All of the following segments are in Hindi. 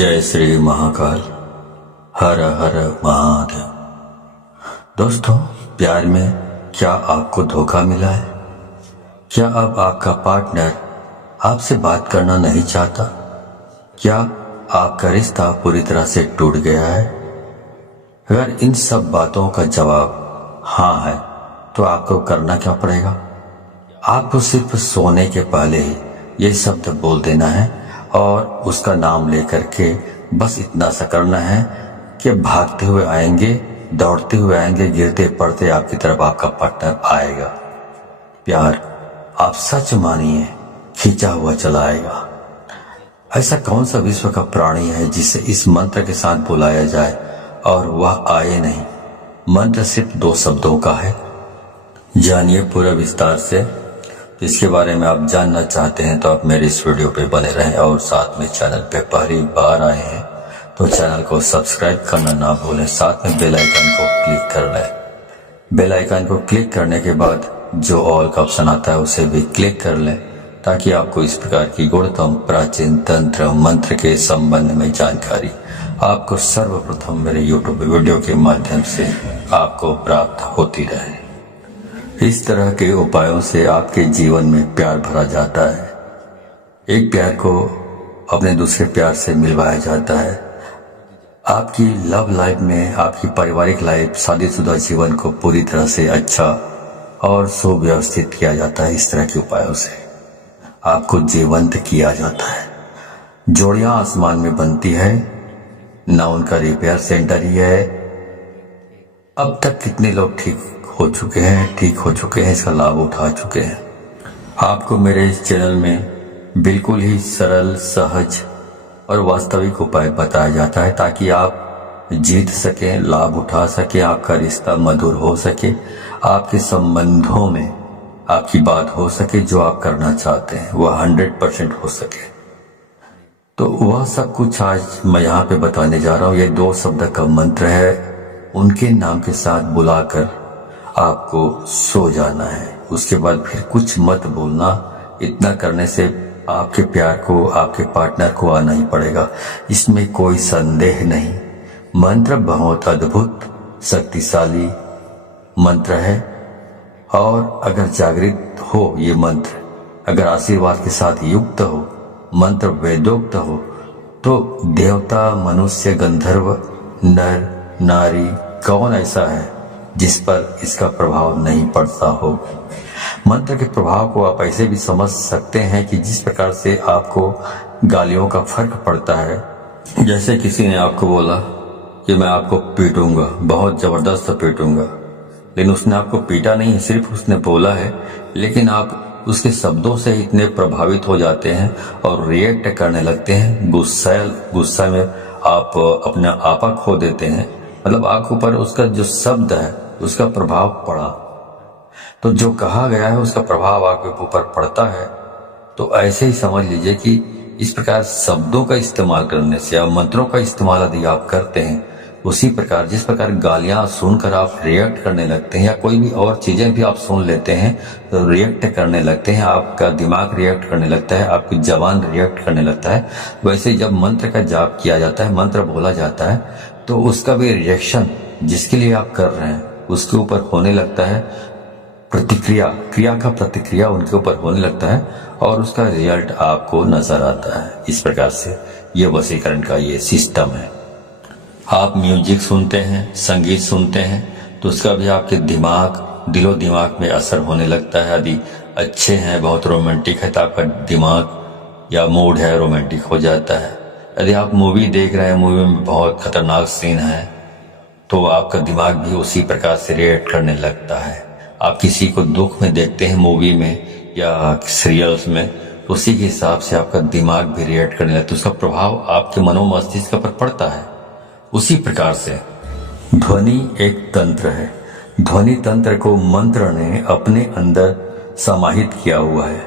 जय श्री महाकाल। हर हर महादेव। दोस्तों, प्यार में क्या आपको धोखा मिला है? क्या अब आपका पार्टनर आपसे बात करना नहीं चाहता? क्या आपका रिश्ता पूरी तरह से टूट गया है? अगर इन सब बातों का जवाब हाँ है तो आपको करना क्या पड़ेगा? आपको सिर्फ सोने के पहले ही ये शब्द बोल देना है और उसका नाम लेकर के बस इतना सा करना है कि भागते हुए आएंगे, दौड़ते हुए आएंगे, गिरते पड़ते आपकी तरफ आपका पार्टनर आएगा। प्यार आप सच मानिए खींचा हुआ चला आएगा। ऐसा कौन सा विश्व का प्राणी है जिसे इस मंत्र के साथ बुलाया जाए और वह आए नहीं? मंत्र सिर्फ 2 शब्दों का है। जानिए पूरा विस्तार से। इसके बारे में आप जानना चाहते हैं तो आप मेरे इस वीडियो पे बने रहें और साथ में चैनल पे पहली बार आए हैं तो चैनल को सब्सक्राइब करना ना भूलें, साथ में बेल आइकन को क्लिक कर लें। बेल आइकन को क्लिक करने के बाद जो ऑल का ऑप्शन आता है उसे भी क्लिक कर लें ताकि आपको इस प्रकार की गुणतम प्राचीन तंत्र मंत्र के संबंध में जानकारी आपको सर्वप्रथम मेरे यूट्यूब वीडियो के माध्यम से आपको प्राप्त होती रहे। इस तरह के उपायों से आपके जीवन में प्यार भरा जाता है। एक प्यार को अपने दूसरे प्यार से मिलवाया जाता है। आपकी लव लाइफ में, आपकी पारिवारिक लाइफ, शादीशुदा जीवन को पूरी तरह से अच्छा और सुव्यवस्थित किया जाता है। इस तरह के उपायों से आपको जीवंत किया जाता है। जोड़ियां आसमान में बनती है ना, उनका रिपेयर सेंटर ही है। अब तक कितने लोग ठीक हो चुके हैं, इसका लाभ उठा चुके हैं। आपको मेरे इस चैनल में बिल्कुल ही सरल, सहज और वास्तविक उपाय बताया जाता है ताकि आप जीत सकें, लाभ उठा सकें, आपका रिश्ता मधुर हो सके, आपके संबंधों में आपकी बात हो सके, जो आप करना चाहते हैं वह 100% हो सके। तो वह सब कुछ आज मैं यहाँ पे बताने जा रहा हूँ। ये 2 शब्द का मंत्र है। उनके नाम के साथ बुलाकर आपको सो जाना है। उसके बाद फिर कुछ मत बोलना। इतना करने से आपके प्यार को, आपके पार्टनर को आना ही पड़ेगा, इसमें कोई संदेह नहीं। मंत्र बहुत अद्भुत, शक्तिशाली मंत्र है और अगर जागृत हो ये मंत्र, अगर आशीर्वाद के साथ युक्त हो, मंत्र वेदोक्त हो, तो देवता, मनुष्य, गंधर्व, नर, नारी, कौन ऐसा है जिस पर इसका प्रभाव नहीं पड़ता हो। मंत्र के प्रभाव को आप ऐसे भी समझ सकते हैं कि जिस प्रकार से आपको गालियों का फर्क पड़ता है। जैसे किसी ने आपको बोला कि मैं आपको पीटूंगा, बहुत जबरदस्त पीटूंगा, लेकिन उसने आपको पीटा नहीं है, सिर्फ उसने बोला है, लेकिन आप उसके शब्दों से इतने प्रभावित हो जाते हैं और रिएक्ट करने लगते हैं। गुस्सा में आप अपना आपा खो देते हैं। मतलब आपके ऊपर उसका जो शब्द है उसका प्रभाव पड़ा, तो जो कहा गया है उसका प्रभाव आपके ऊपर पड़ता है। तो ऐसे ही समझ लीजिए कि इस प्रकार शब्दों का इस्तेमाल करने से या मंत्रों का इस्तेमाल यदि आप करते हैं, उसी प्रकार जिस प्रकार गालियां सुनकर आप रिएक्ट करने लगते हैं या कोई भी और चीजें भी आप सुन लेते हैं तो रिएक्ट करने लगते हैं, आपका दिमाग रिएक्ट करने लगता है, आपकी जबान रिएक्ट करने लगता है। वैसे जब मंत्र का जाप किया जाता है, मंत्र बोला जाता है, तो उसका भी रिएक्शन जिसके लिए आप कर रहे हैं उसके ऊपर होने लगता है। क्रिया का प्रतिक्रिया उनके ऊपर होने लगता है और उसका रिजल्ट आपको नजर आता है। इस प्रकार से ये वशीकरण का ये सिस्टम है। आप म्यूजिक सुनते हैं, संगीत सुनते हैं, तो उसका भी आपके दिलो दिमाग में असर होने लगता है। यदि अच्छे हैं, बहुत रोमांटिक है, तो आपका दिमाग या मूड है रोमांटिक हो जाता है। यदि आप मूवी देख रहे हैं, मूवी में बहुत खतरनाक सीन है, तो आपका दिमाग भी उसी प्रकार से रिएक्ट करने लगता है। आप किसी को दुख में देखते हैं मूवी में या सीरियल्स में, तो उसी के हिसाब से आपका दिमाग भी रिएक्ट करने लगता है। उसका प्रभाव आपके मनोमस्तिष्क पर पड़ता है। उसी प्रकार से ध्वनि एक तंत्र है। ध्वनि तंत्र को मंत्र ने अपने अंदर समाहित किया हुआ है।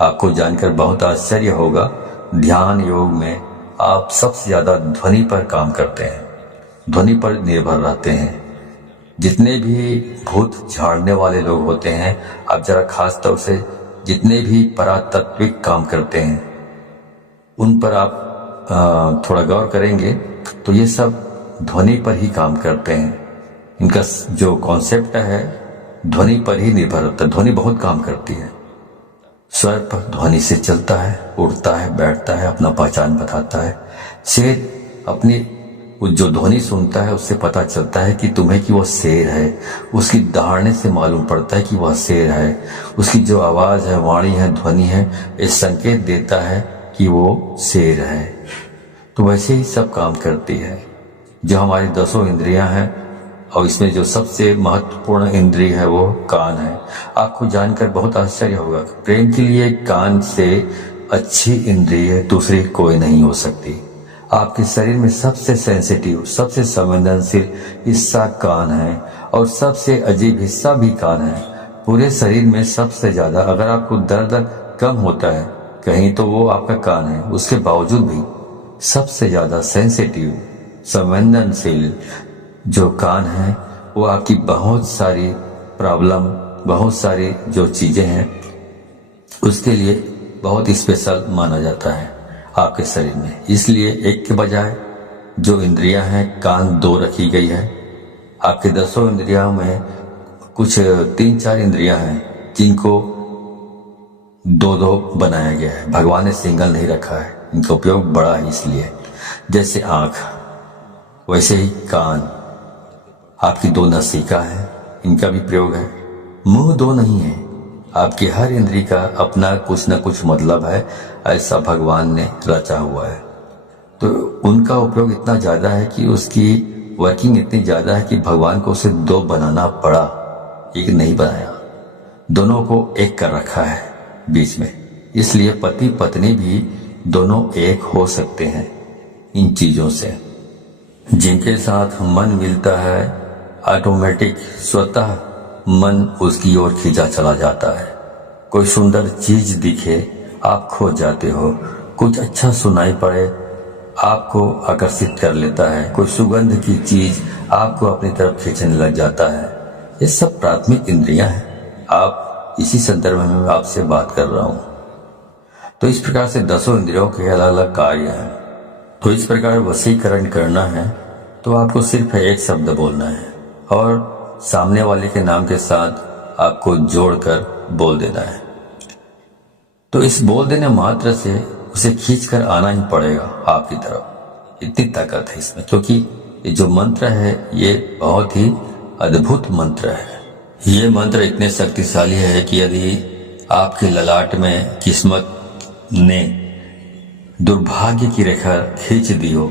आपको जानकर बहुत आश्चर्य होगा, ध्यान योग में आप सबसे ज्यादा ध्वनि पर काम करते हैं, ध्वनि पर निर्भर रहते हैं। जितने भी भूत झाड़ने वाले लोग होते हैं, आप जरा खास तौर से जितने भी परातत्विक काम करते हैं, उन पर आप थोड़ा गौर करेंगे तो ये सब ध्वनि पर ही काम करते हैं। इनका जो कॉन्सेप्ट है ध्वनि पर ही निर्भर होता है। ध्वनि बहुत काम करती है। स्वर पर ध्वनि से चलता है, उड़ता है, बैठता है, अपना पहचान बताता है। शेर अपनी जो ध्वनि सुनता है उससे पता चलता है कि तुम्हें कि वह शेर है। उसकी दहाड़ने से मालूम पड़ता है कि वह शेर है। उसकी जो आवाज है, वाणी है, ध्वनि है, ये संकेत देता है कि वो शेर है। तो वैसे ही सब काम करती है। जो हमारी 10 इंद्रियां हैं और इसमें जो सबसे महत्वपूर्ण इंद्रिय है वो कान है। आपको जानकर बहुत आश्चर्य होगा, प्रेम के लिए कान से अच्छी इंद्रिय दूसरी कोई नहीं हो सकती। आपके शरीर में सबसे सेंसिटिव, सबसे संवेदनशील हिस्सा कान है और सबसे अजीब हिस्सा भी कान है। पूरे शरीर में सबसे ज्यादा अगर आपको दर्द कम होता है कहीं तो वो आपका कान है। उसके बावजूद भी सबसे ज्यादा सेंसिटिव, संवेदनशील जो कान है वो आपकी बहुत सारी प्रॉब्लम, बहुत सारी जो चीजें हैं उसके लिए बहुत स्पेशल माना जाता है आपके शरीर में। इसलिए एक के बजाय जो इंद्रियां हैं कान 2 रखी गई है। आपके 10 इंद्रियों में कुछ 3-4 इंद्रियां हैं जिनको 2-2 बनाया गया है। भगवान ने सिंगल नहीं रखा है, इनका उपयोग बड़ा है। इसलिए जैसे आंख वैसे ही कान, आपकी 2 नासिका है, इनका भी प्रयोग है। मुंह 2 नहीं है। आपकी हर इंद्री का अपना कुछ न कुछ मतलब है, ऐसा भगवान ने रचा हुआ है। तो उनका उपयोग इतना ज्यादा है कि उसकी वर्किंग इतनी ज्यादा है कि भगवान को उसे 2 बनाना पड़ा, एक नहीं बनाया। दोनों को एक कर रखा है बीच में। इसलिए पति पत्नी भी दोनों एक हो सकते हैं इन चीजों से। जिनके साथ मन मिलता है ऑटोमेटिक स्वतः मन उसकी ओर खींचा चला जाता है। कोई सुंदर चीज दिखे आप खो जाते हो। कुछ अच्छा सुनाई पड़े आपको आकर्षित कर लेता है। कोई सुगंध की चीज आपको अपनी तरफ खींचने लग जाता है। ये सब प्राथमिक इंद्रियां हैं। आप इसी संदर्भ में मैं आपसे बात कर रहा हूं। तो इस प्रकार से 10 इंद्रियों के अलग अलग कार्य हैं। तो इस प्रकार वशीकरण करना है तो आपको सिर्फ एक शब्द बोलना है और सामने वाले के नाम के साथ आपको जोड़कर बोल देना है। तो इस बोल देने मात्र से उसे खींचकर आना ही पड़ेगा आपकी तरफ। इतनी ताकत है इसमें, क्योंकि ये जो मंत्र है ये बहुत ही अद्भुत मंत्र है। ये मंत्र इतने शक्तिशाली है कि यदि आपके ललाट में किस्मत ने दुर्भाग्य की रेखा खींच दी हो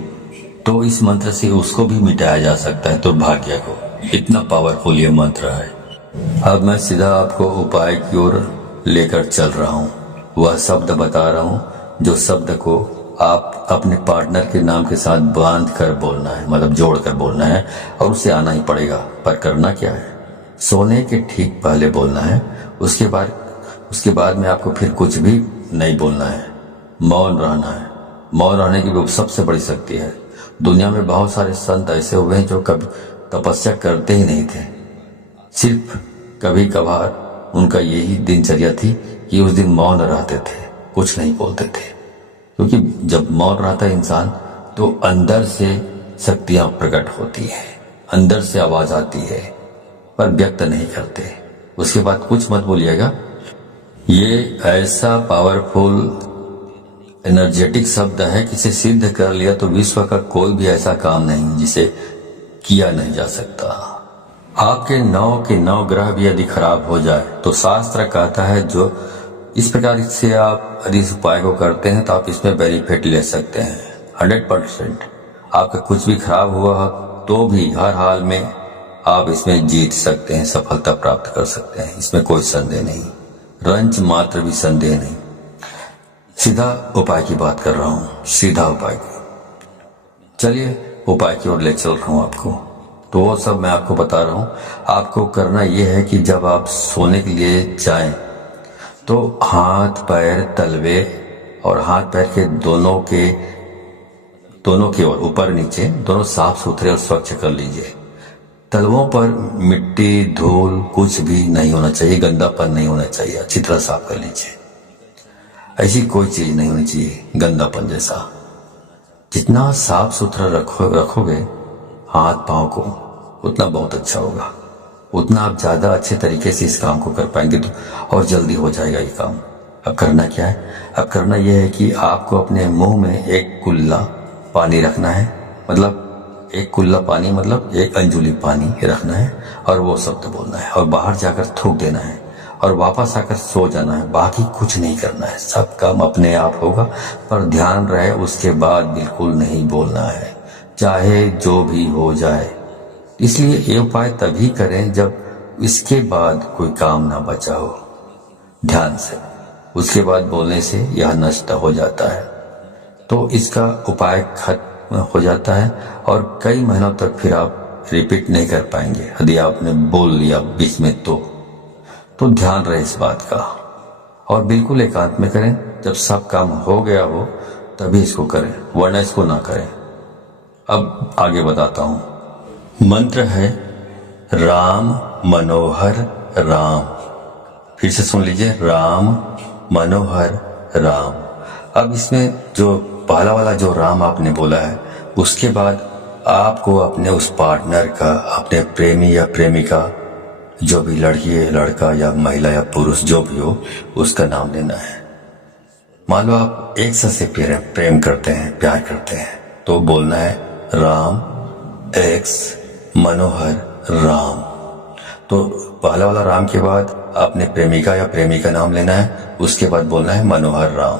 तो इस मंत्र से उसको भी मिटाया जा सकता है, दुर्भाग्य को। इतना पावरफुल ये मंत्र है। अब मैं सीधा आपको उपाय की ओर लेकर चल रहा हूँ। वह शब्द बता रहा हूँ जो शब्द को आप अपने पार्टनर के नाम के साथ बांध कर बोलना है, मतलब जोड़ कर बोलना है और उसे आना ही पड़ेगा। पर करना क्या है, सोने के ठीक पहले बोलना है। उसके बाद में आपको फिर कुछ भी नहीं बोलना है, मौन रहना है। मौन रहने की सबसे बड़ी शक्ति है। दुनिया में बहुत सारे संत ऐसे हुए हैं जो कभी तपस्या करते ही नहीं थे। सिर्फ कभी कभार उनका यही दिनचर्या थी कि उस दिन मौन रहते थे, कुछ नहीं बोलते थे। क्योंकि जब मौन रहता है इंसान तो अंदर से शक्तियां प्रकट होती है, अंदर से आवाज आती है, पर व्यक्त नहीं करते। उसके बाद कुछ मत बोलिएगा। ये ऐसा पावरफुल एनर्जेटिक शब्द है कि इसे सिद्ध कर लिया तो विश्व का कोई भी ऐसा काम नहीं जिसे किया नहीं जा सकता। आपके 9 के 9 ग्रह भी यदि खराब हो जाए तो शास्त्र कहता है जो इस प्रकार से आप यदि इस उपाय को करते हैं तो आप इसमें बेनिफिट ले सकते हैं 100%। आपका कुछ भी खराब हुआ तो भी हर हाल में आप इसमें जीत सकते हैं, सफलता प्राप्त कर सकते हैं। इसमें कोई संदेह नहीं, रंच मात्र भी संदेह नहीं। सीधा उपाय की बात कर रहा हूं, सीधा उपाय की। चलिए उपाय की ओर ले चल रहा हूं आपको। तो वो सब मैं आपको बता रहा हूं। आपको करना यह है कि जब आप सोने के लिए जाएं तो हाथ पैर तलवे और हाथ पैर के दोनों के ओर ऊपर नीचे दोनों साफ सुथरे और स्वच्छ कर लीजिए। तलवों पर मिट्टी धूल कुछ भी नहीं होना चाहिए, गंदापन नहीं होना चाहिए। अच्छी तरह साफ कर लीजिए। ऐसी कोई चीज नहीं होनी चाहिए गंदापन जैसा। जितना साफ सुथरा रखोगे हाथ पांव को, उतना बहुत अच्छा होगा, उतना आप ज़्यादा अच्छे तरीके से इस काम को कर पाएंगे तो और जल्दी हो जाएगा ये काम। अब करना क्या है? अब करना यह है कि आपको अपने मुंह में एक कुल्ला पानी रखना है, मतलब एक कुल्ला पानी मतलब एक अंजुली पानी रखना है और वो शब्द बोलना है और बाहर जाकर थूक देना है और वापस आकर सो जाना है। बाकी कुछ नहीं करना है, सब काम अपने आप होगा, पर ध्यान रहे उसके बाद बिल्कुल नहीं बोलना है, चाहे जो भी हो जाए। इसलिए ये उपाय तभी करें जब इसके बाद कोई काम ना बचा हो। ध्यान से उसके बाद बोलने से यह नष्ट हो जाता है, तो इसका उपाय खत्म हो जाता है और कई महीनों तक फिर आप रिपीट नहीं कर पाएंगे यदि आपने बोल लिया बीच में तो ध्यान रहे इस बात का। और बिल्कुल एकांत में करें, जब सब काम हो गया हो तभी इसको करें, वरना इसको ना करें। अब आगे बताता हूं। मंत्र है राम मनोहर राम। फिर से सुन लीजिए, राम मनोहर राम। अब इसमें जो पहला वाला जो राम आपने बोला है, उसके बाद आपको अपने उस पार्टनर का, अपने प्रेमी या प्रेमिका, जो भी लड़की है, लड़का या महिला या पुरुष जो भी हो, उसका नाम लेना है। मान लो आप एक से प्रेम करते हैं, प्यार करते हैं, तो बोलना है राम एक्स मनोहर राम। तो पहला वाला राम के बाद आपने प्रेमिका या प्रेमी का नाम लेना है, उसके बाद बोलना है मनोहर राम।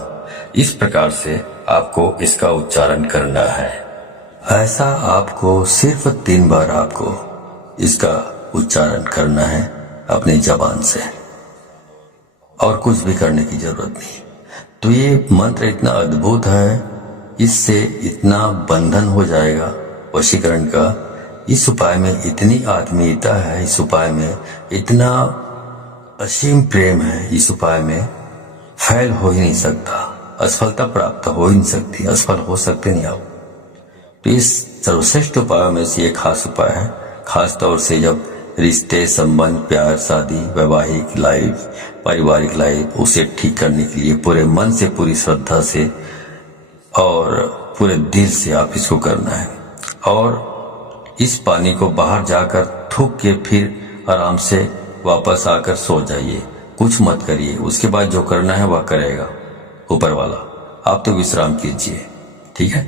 इस प्रकार से आपको इसका उच्चारण करना है। ऐसा आपको सिर्फ 3 बार आपको इसका उच्चारण करना है अपनी जबान से, और कुछ भी करने की जरूरत नहीं। तो ये मंत्र इतना अद्भुत है, इससे इतना बंधन हो जाएगा वशीकरण का। इस उपाय में इतनी आत्मीयता है, इस उपाय में इतना असीम प्रेम है, इस उपाय में फैल हो ही नहीं सकता, असफलता प्राप्त हो ही नहीं सकती, असफल हो सकते नहीं आप। तो इस सर्वश्रेष्ठ उपायों में से एक खास उपाय है, खास तौर से जब रिश्ते, संबंध, प्यार, शादी, वैवाहिक लाइफ, पारिवारिक लाइफ, उसे ठीक करने के लिए पूरे मन से, पूरी श्रद्धा से और पूरे दिल से आप इसको करना है। और इस पानी को बाहर जाकर थूक के फिर आराम से वापस आकर सो जाइए, कुछ मत करिए। उसके बाद जो करना है वह करेगा ऊपर वाला, आप तो विश्राम कीजिए, ठीक है।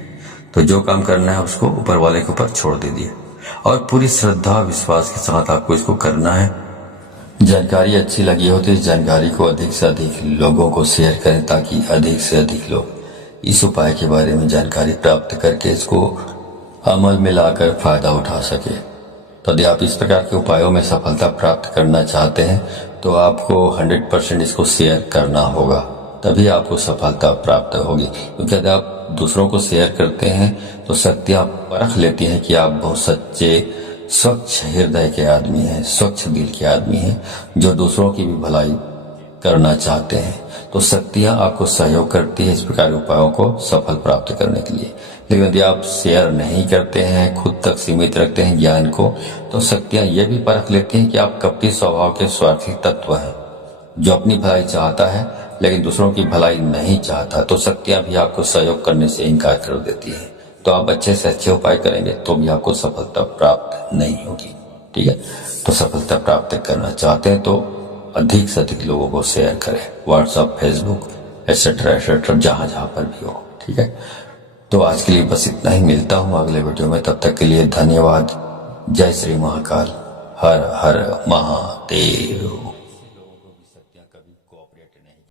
तो जो काम करना है उसको ऊपर वाले के ऊपर छोड़ दीजिए और पूरी श्रद्धा विश्वास के साथ आपको इसको करना है। जानकारी अच्छी लगी हो तो इस जानकारी को अधिक से अधिक लोगों को शेयर करें, ताकि अधिक से अधिक लोग इस उपाय के बारे में जानकारी प्राप्त करके इसको अमल में लाकर फायदा उठा सके। तो यदि आप इस प्रकार के उपायों में सफलता प्राप्त करना चाहते हैं तो आपको 100% इसको शेयर करना होगा, तभी आपको सफलता प्राप्त होगी। क्योंकि यदि आप दूसरों को शेयर करते हैं तो शक्तियां परख लेती हैं कि आप बहुत सच्चे, स्वच्छ हृदय के आदमी हैं, स्वच्छ दिल के आदमी हैं, जो दूसरों की भी भलाई करना चाहते हैं। तो शक्तियां आपको सहयोग करती है इस प्रकार के उपायों को सफल प्राप्त करने के लिए। लेकिन यदि आप शेयर नहीं करते हैं, खुद तक सीमित रखते हैं ज्ञान को, तो शक्तियां ये भी परख लेती हैं कि आप कपटी स्वभाव के स्वार्थी तत्व हैं, जो अपनी भलाई चाहता है लेकिन दूसरों की भलाई नहीं चाहता। तो शक्तियां भी आपको सहयोग करने से इनकार कर देती है। तो आप अच्छे से अच्छे उपाय करेंगे तो भी आपको सफलता प्राप्त नहीं होगी, ठीक है। तो सफलता प्राप्त करना चाहते हैं तो अधिक से अधिक लोगों को शेयर करें, व्हाट्सएप, फेसबुक एटसेट्रा एटसेट्रा, जहां जहां पर भी हो, ठीक है। तो आज के लिए बस इतना ही, मिलता हूं अगले वीडियो में, तब तक के लिए धन्यवाद। जय श्री महाकाल, हर हर महादेव।